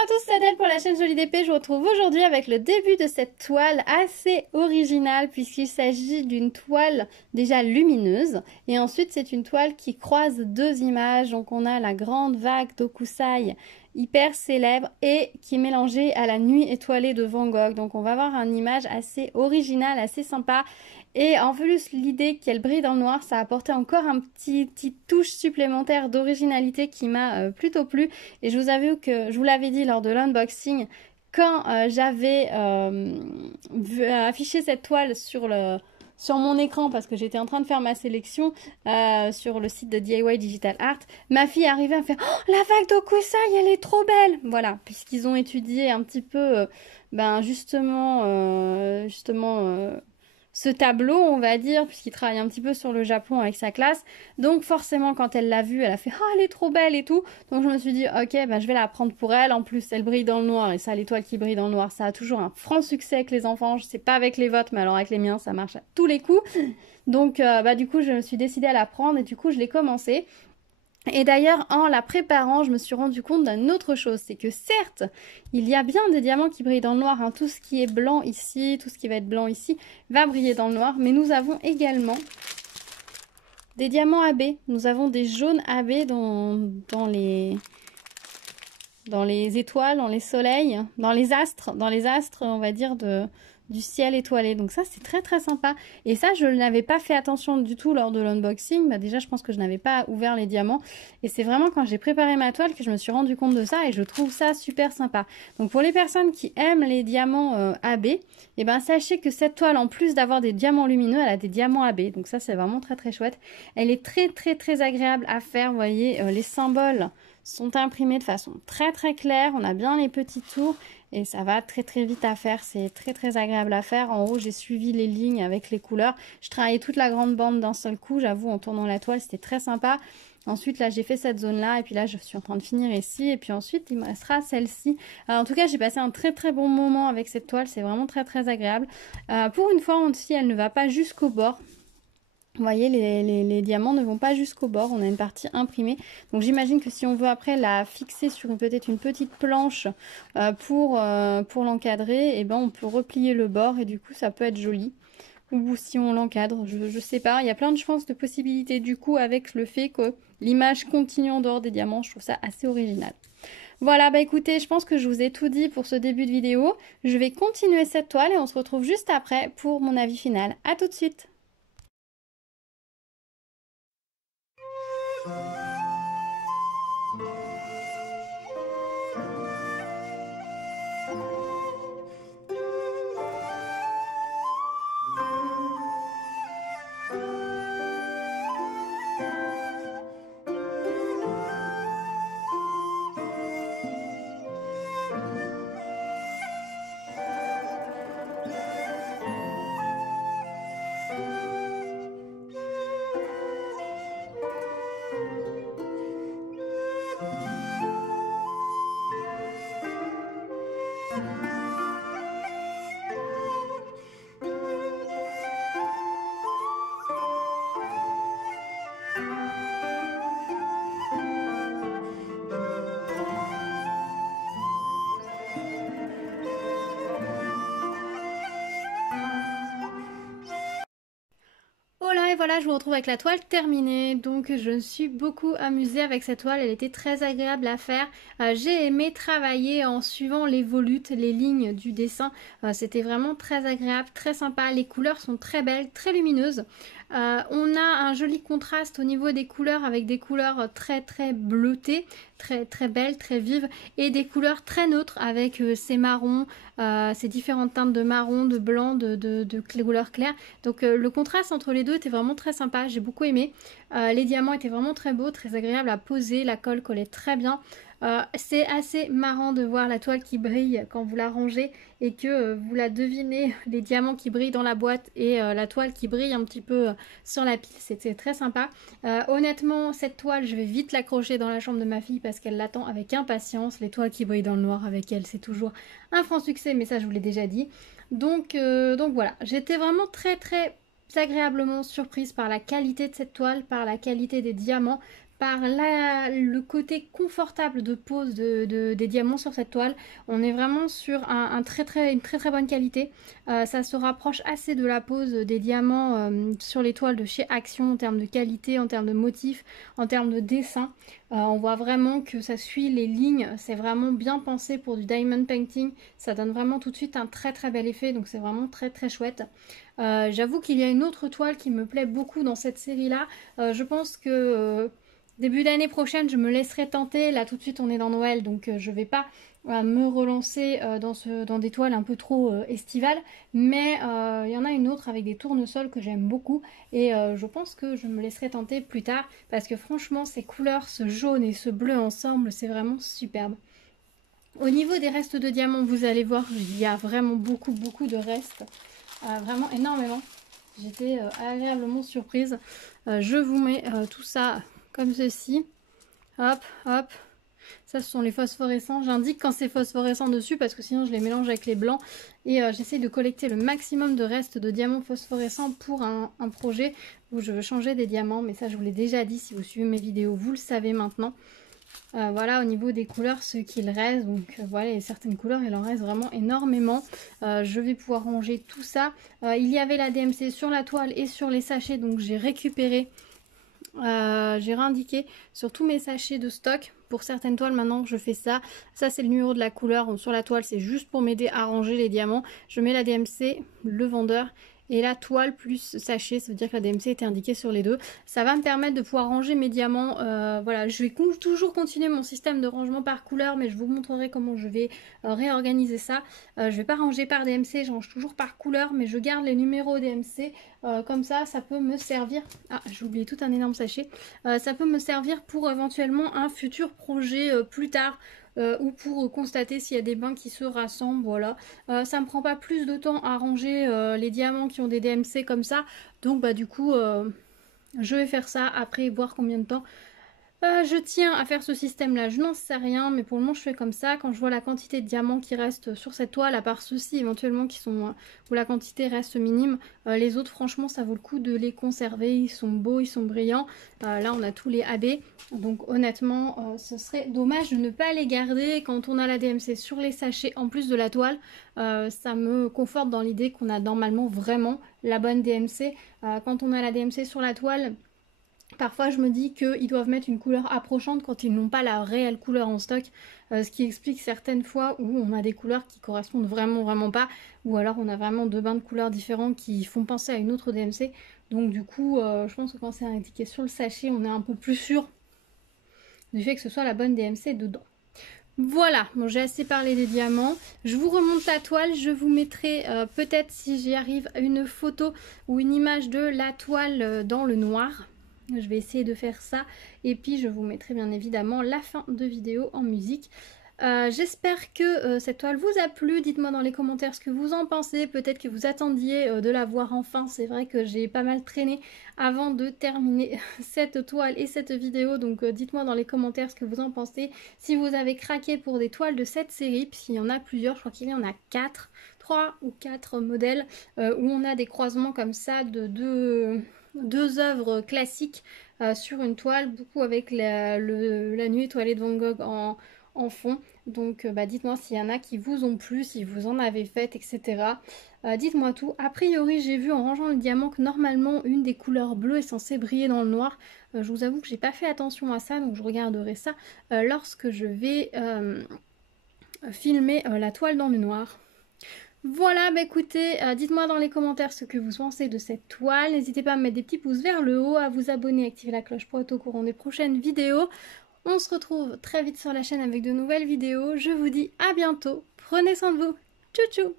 Bonjour à tous, c'est Adèle pour la chaîne Jolie d'Épée. Je vous retrouve aujourd'hui avec le début de cette toile assez originale puisqu'il s'agit d'une toile déjà lumineuse et ensuite c'est une toile qui croise deux images. Donc on a la grande vague d'Hokusai hyper célèbre et qui est mélangée à la nuit étoilée de Van Gogh. Donc on va avoir une image assez originale, assez sympa. Et en plus, l'idée qu'elle brille dans le noir, ça a apporté encore un petite touche supplémentaire d'originalité qui m'a plutôt plu. Et je vous l'avais dit lors de l'unboxing, quand j'avais affiché cette toile sur mon écran parce que j'étais en train de faire ma sélection sur le site de DIY Digital Art, ma fille arrivait à me faire « Oh, la vague d'Hokusai, elle est trop belle !» Voilà, puisqu'ils ont étudié un petit peu, justement ce tableau, on va dire, puisqu'il travaille un petit peu sur le Japon avec sa classe. Donc forcément, quand elle l'a vue, elle a fait « Ah, elle est trop belle et tout !» Donc je me suis dit « Ok, je vais la prendre pour elle. En plus, elle brille dans le noir. Et ça, l'étoile qui brille dans le noir, ça a toujours un franc succès avec les enfants. Je sais pas avec les votes, mais alors avec les miens, ça marche à tous les coups. Donc du coup, je me suis décidée à la prendre et du coup, je l'ai commencé. Et d'ailleurs, en la préparant, je me suis rendu compte d'une autre chose, c'est que certes, il y a bien des diamants qui brillent dans le noir, hein. Tout ce qui est blanc ici, tout ce qui va être blanc ici, va briller dans le noir, mais nous avons également des diamants AB. Nous avons des jaunes AB dans les étoiles, dans les soleils, dans les astres, on va dire, du ciel étoilé. Donc ça, c'est très très sympa. Et ça, je n'avais pas fait attention du tout lors de l'unboxing. Déjà, je pense que je n'avais pas ouvert les diamants. Et c'est vraiment quand j'ai préparé ma toile que je me suis rendu compte de ça et je trouve ça super sympa. Donc pour les personnes qui aiment les diamants AB, sachez que cette toile, en plus d'avoir des diamants lumineux, elle a des diamants AB. Donc ça, c'est vraiment très très chouette. Elle est très très très agréable à faire. Vous voyez, les symboles sont imprimés de façon très très claire. On a bien les petits tours et ça va très très vite à faire. C'est très très agréable à faire. En haut, j'ai suivi les lignes avec les couleurs. Je travaillais toute la grande bande d'un seul coup, j'avoue, en tournant la toile, c'était très sympa. Ensuite, là, j'ai fait cette zone-là et puis là, je suis en train de finir ici. Et puis ensuite, il me restera celle-ci. En tout cas, j'ai passé un très très bon moment avec cette toile. C'est vraiment très très agréable. Pour une fois aussi, elle ne va pas jusqu'au bord. Vous voyez, les diamants ne vont pas jusqu'au bord, on a une partie imprimée. Donc j'imagine que si on veut après la fixer sur peut-être une petite planche pour l'encadrer, on peut replier le bord et du coup ça peut être joli. Ou si on l'encadre, je sais pas. Il y a plein de chances de possibilités du coup avec le fait que l'image continue en dehors des diamants. Je trouve ça assez original. Voilà, écoutez, je pense que je vous ai tout dit pour ce début de vidéo. Je vais continuer cette toile et on se retrouve juste après pour mon avis final. À tout de suite! Et voilà, je vous retrouve avec la toile terminée. Donc je me suis beaucoup amusée avec cette toile, elle était très agréable à faire. J'ai aimé travailler en suivant les volutes, les lignes du dessin. C'était vraiment très agréable, très sympa. Les couleurs sont très belles, très lumineuses. On a un joli contraste au niveau des couleurs avec des couleurs très très bleutées, très très belles, très vives, et des couleurs très neutres avec ces marrons, ces différentes teintes de marron, de blanc, de couleurs claires. Donc le contraste entre les deux était vraiment très sympa, j'ai beaucoup aimé. Les diamants étaient vraiment très beaux, très agréables à poser, la colle collait très bien. C'est assez marrant de voir la toile qui brille quand vous la rangez et que vous la devinez, les diamants qui brillent dans la boîte et la toile qui brille un petit peu sur la pile, c'était très sympa. Honnêtement, cette toile, je vais vite l'accrocher dans la chambre de ma fille parce qu'elle l'attend avec impatience. Les toiles qui brillent dans le noir avec elle, c'est toujours un franc succès, mais ça je vous l'ai déjà dit. Donc voilà, j'étais vraiment très très agréablement surprise par la qualité de cette toile, par la qualité des diamants, par le côté confortable de pose des diamants sur cette toile. On est vraiment sur une très très bonne qualité. Ça se rapproche assez de la pose des diamants sur les toiles de chez Action en termes de qualité, en termes de motifs, en termes de dessin. On voit vraiment que ça suit les lignes, c'est vraiment bien pensé pour du diamond painting. Ça donne vraiment tout de suite un très très bel effet, donc c'est vraiment très très chouette. J'avoue qu'il y a une autre toile qui me plaît beaucoup dans cette série-là. Je pense que début d'année prochaine, je me laisserai tenter. Là, tout de suite, on est dans Noël, donc je vais pas me relancer dans des toiles un peu trop estivales. Mais il y en a une autre avec des tournesols que j'aime beaucoup. Et je pense que je me laisserai tenter plus tard. Parce que franchement, ces couleurs, ce jaune et ce bleu ensemble, c'est vraiment superbe. Au niveau des restes de diamants, vous allez voir, il y a vraiment beaucoup de restes. Vraiment énormément. J'étais agréablement surprise. Je vous mets tout ça comme ceci. Hop, hop. Ça, ce sont les phosphorescents. J'indique quand c'est phosphorescent dessus parce que sinon je les mélange avec les blancs. Et j'essaie de collecter le maximum de restes de diamants phosphorescents pour un projet où je veux changer des diamants. Mais ça, je vous l'ai déjà dit. Si vous suivez mes vidéos, vous le savez maintenant. Voilà, au niveau des couleurs, ce qu'il reste. Donc voilà, il y a certaines couleurs, il en reste vraiment énormément. Je vais pouvoir ranger tout ça. Il y avait la DMC sur la toile et sur les sachets. Donc j'ai récupéré... j'ai réindiqué sur tous mes sachets de stock. Pour certaines toiles maintenant je fais ça. Ça c'est le numéro de la couleur. Sur la toile c'est juste pour m'aider à ranger les diamants. Je mets la DMC, le vendeur et la toile plus sachet. Ça veut dire que la DMC était indiquée sur les deux. Ça va me permettre de pouvoir ranger mes diamants. Voilà, je vais toujours continuer mon système de rangement par couleur, mais je vous montrerai comment je vais réorganiser ça. Je vais pas ranger par DMC, je range toujours par couleur, mais je garde les numéros DMC. Comme ça peut me servir... Ah, j'ai oublié tout un énorme sachet. Ça peut me servir pour éventuellement un futur projet plus tard. Ou pour constater s'il y a des bains qui se rassemblent, voilà. Ça me prend pas plus de temps à ranger les diamants qui ont des DMC comme ça. Donc bah du coup, je vais faire ça après voir combien de temps. Je tiens à faire ce système là, je n'en sais rien, mais pour le moment je fais comme ça. Quand je vois la quantité de diamants qui restent sur cette toile, à part ceux-ci éventuellement qui sont où la quantité reste minime, les autres franchement ça vaut le coup de les conserver, ils sont beaux, ils sont brillants. Là on a tous les AB, donc honnêtement ce serait dommage de ne pas les garder. Quand on a la DMC sur les sachets en plus de la toile, ça me conforte dans l'idée qu'on a normalement vraiment la bonne DMC. Quand on a la DMC sur la toile, parfois je me dis qu'ils doivent mettre une couleur approchante quand ils n'ont pas la réelle couleur en stock, ce qui explique certaines fois où on a des couleurs qui correspondent vraiment pas, ou alors on a vraiment deux bains de couleurs différents qui font penser à une autre DMC. Donc du coup je pense que quand c'est indiqué sur le sachet, on est un peu plus sûr du fait que ce soit la bonne DMC dedans. Voilà, bon, j'ai assez parlé des diamants. Je vous remonte la toile, je vous mettrai peut-être si j'y arrive une photo ou une image de la toile dans le noir. Je vais essayer de faire ça et puis je vous mettrai bien évidemment la fin de vidéo en musique. J'espère que cette toile vous a plu. Dites-moi dans les commentaires ce que vous en pensez. Peut-être que vous attendiez de la voir enfin. C'est vrai que j'ai pas mal traîné avant de terminer cette toile et cette vidéo. Donc dites-moi dans les commentaires ce que vous en pensez. Si vous avez craqué pour des toiles de cette série, puisqu'il y en a plusieurs, je crois qu'il y en a 3 ou 4 modèles où on a des croisements comme ça de deux œuvres classiques sur une toile, beaucoup avec la nuit étoilée de Van Gogh en fond. Donc dites-moi s'il y en a qui vous ont plu, si vous en avez fait, etc. Dites-moi tout. A priori j'ai vu en rangeant le diamant que normalement une des couleurs bleues est censée briller dans le noir. Je vous avoue que j'ai pas fait attention à ça, donc je regarderai ça lorsque je vais filmer la toile dans le noir. Voilà, bah écoutez, dites-moi dans les commentaires ce que vous pensez de cette toile. N'hésitez pas à me mettre des petits pouces vers le haut, à vous abonner, activer la cloche pour être au courant des prochaines vidéos. On se retrouve très vite sur la chaîne avec de nouvelles vidéos. Je vous dis à bientôt. Prenez soin de vous. Tchou tchou.